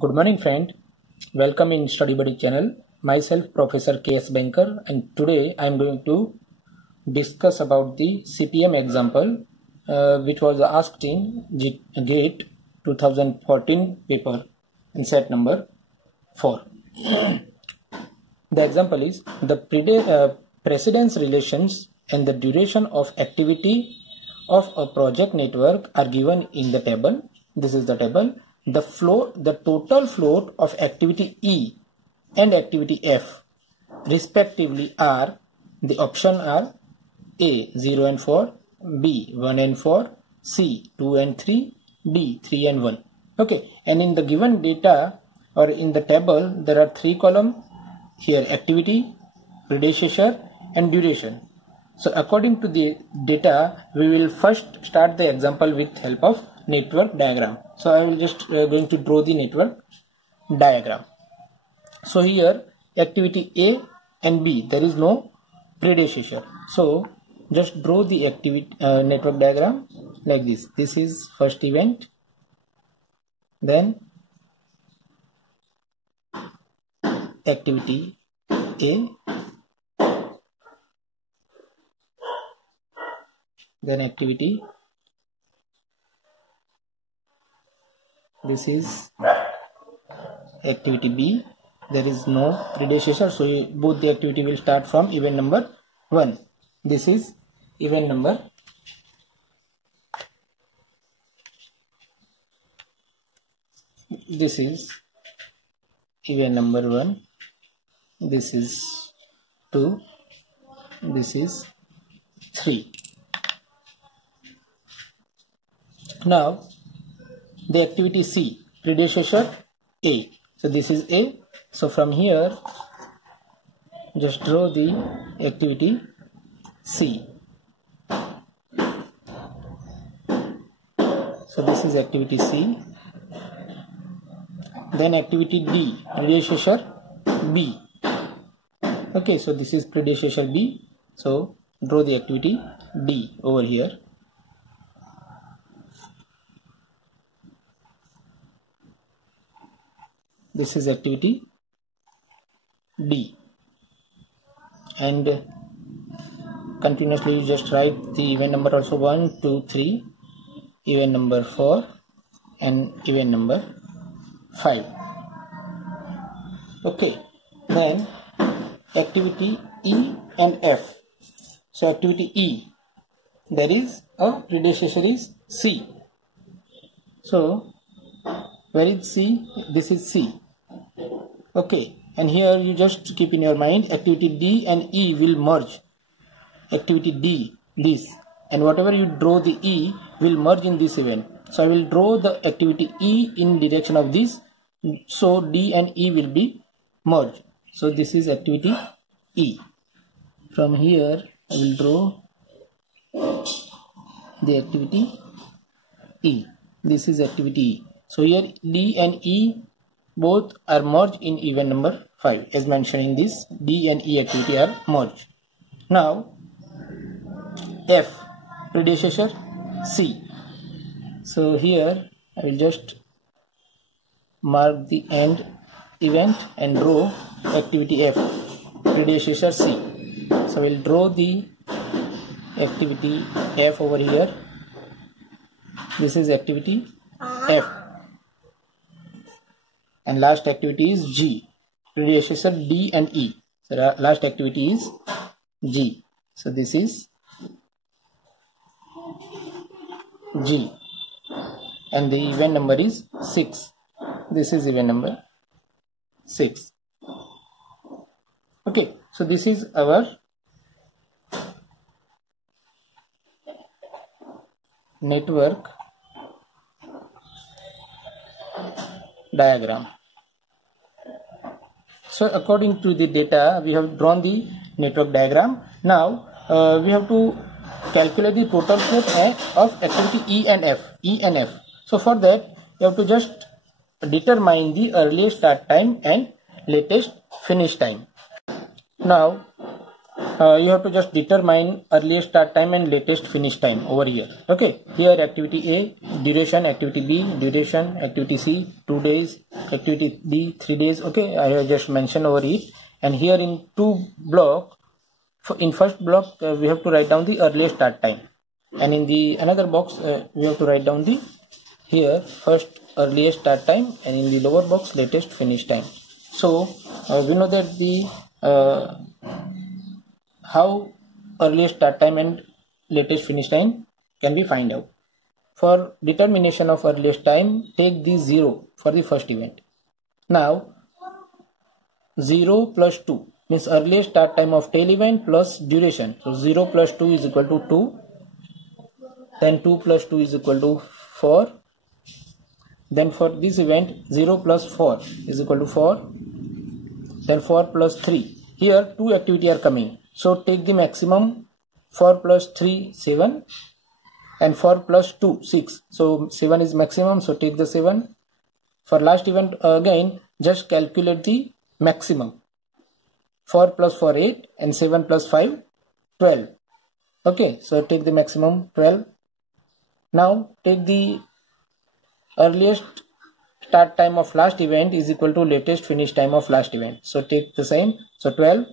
Good morning, friend. Welcome in Study Buddy channel. Myself, Professor K.S. Banker, and today I am going to discuss about the CPM example, which was asked in GATE 2014 paper in set number 4. The example is the precedence relations and the duration of activity of a project network are given in the table. This is the table. The total float of activity E and activity F respectively are, the option are A 0 and 4, B 1 and 4, C 2 and 3, D 3 and 1. Okay, and in the given data or in the table there are 3 columns here: activity, predecessor and duration. So according to the data, we will first start the example with help of network diagram. So I will just going to draw the network diagram. So here activity A and B, there is no predecessor. So just draw the activity network diagram like this. This is first event, then activity A, then activity, this is activity B. There is no predecessor, so both the activity will start from event number 1. This is event number 1. This is 2. This is 3. Now the activity C, predecessor A. So this is A. So from here just draw the activity C. So this is activity C. Then activity D, predecessor B. Okay, so this is predecessor B. So draw the activity D over here. This is activity D, and continuously you just write the event number also: 1, 2, 3, event number 4 and event number 5. Okay, then activity E and F. So activity E, there is a predecessor is C. So where is C? This is C. Okay, and here you just keep in your mind activity D and E will merge. Activity D, this, and whatever you draw the E will merge in this event. So I will draw the activity E in direction of this, so D and E will be merged. So this is activity E. From here I will draw the activity E. This is activity E. So here D and E both are merged in event number 5. As mentioned in this, D and E activity are merged. Now F, predecessor C. So here I will just mark the end event and draw activity F, predecessor C. So I will draw the activity F over here. This is activity F. And last activity is G, predecessor D and E. So last activity is G. So this is G, and the event number is 6. This is event number 6. Okay, so this is our network diagram. So according to the data, we have drawn the network diagram. Now we have to calculate the total float of activity E and F. So for that you have to just determine the earliest start time and latest finish time. Now you have to just determine earliest start time and latest finish time over here. Okay, here activity A duration, activity B duration, activity C 2 days, activity D 3 days. Okay, I have just mentioned over it. And here in two block, in first block we have to write down the earliest start time, and in the another box we have to write down the here first earliest start time, and in the lower box latest finish time. So we know that the how earliest start time and latest finish time can be find out. For determination of earliest time, take the 0 for the first event. Now 0 plus 2 means earliest start time of tail event plus duration. So 0 plus 2 is equal to 2. Then 2 plus 2 is equal to 4. Then for this event 0 plus 4 is equal to 4. Then 4 plus 3. Here two activity are coming. So take the maximum. 4 plus 3 7 and 4 plus 2 6. So 7 is maximum. So take the 7. For last event again just calculate the maximum. 4 plus 4 8 and 7 plus 5 12. Okay, so take the maximum 12. Now take the earliest start time of last event is equal to latest finish time of last event. So take the same. So 12.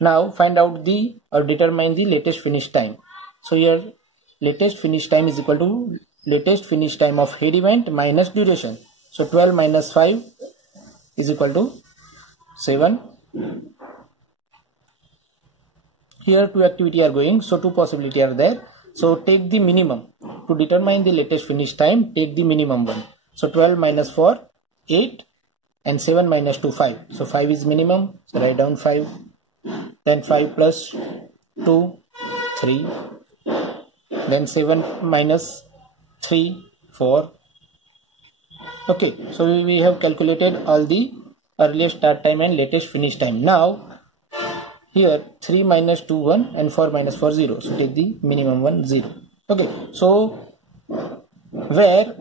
Now find out the or determine the latest finish time. So here latest finish time is equal to latest finish time of head event minus duration. So 12 minus 5 is equal to 7. Here two activity are going, so two possibility are there. So take the minimum. To determine the latest finish time, take the minimum one. So 12 minus 4 8 and 7 minus 2 5. So 5 is minimum. So write down 5. Then 5 plus 2 3. Then 7 minus 3 4. Okay, so we have calculated all the earliest start time and latest finish time. Now here 3 minus 2 1 and 4 minus 4 0. So take the minimum one 0. Okay, so where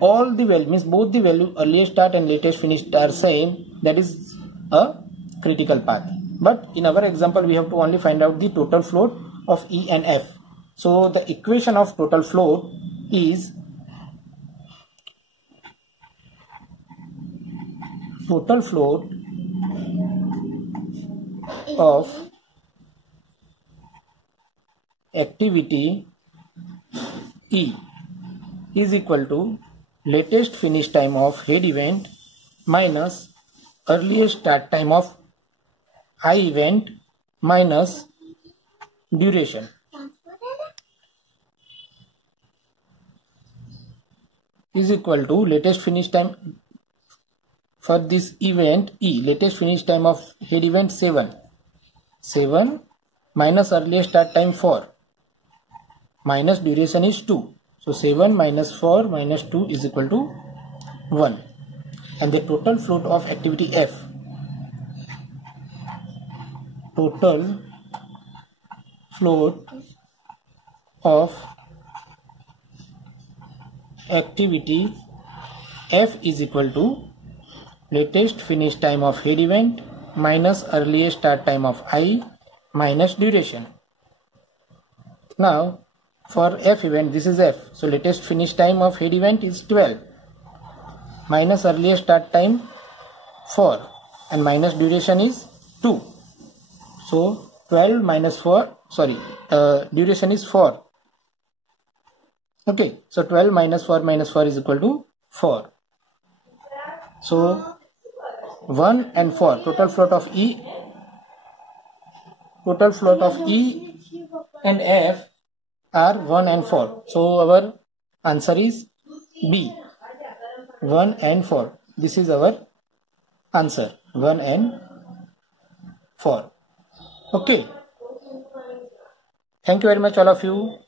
all the value means both the value earliest start and latest finish are same, that is a critical path. But in our example we have to only find out the total float of E and F. So the equation of total float is total float of activity E is equal to latest finish time of head event minus earliest start time of I event minus duration. Is equal to latest finish time for this event E, latest finish time of head event 7 minus earliest start time 4 minus duration is 2. So 7 minus 4 minus 2 is equal to 1. And the total float of activity F, total float of activity F is equal to latest finish time of head event minus earliest start time of I minus duration. Now for F event, this is F. So latest finish time of head event is 12 minus earliest start time 4 and minus duration is 2. So 12 minus 4, duration is 4. Okay, so 12 minus 4 is equal to 4. So 1 and 4, total float of E and F are 1 and 4. So our answer is B, 1 and 4. This is our answer, 1 and 4. Okay. Thank you very much all of you.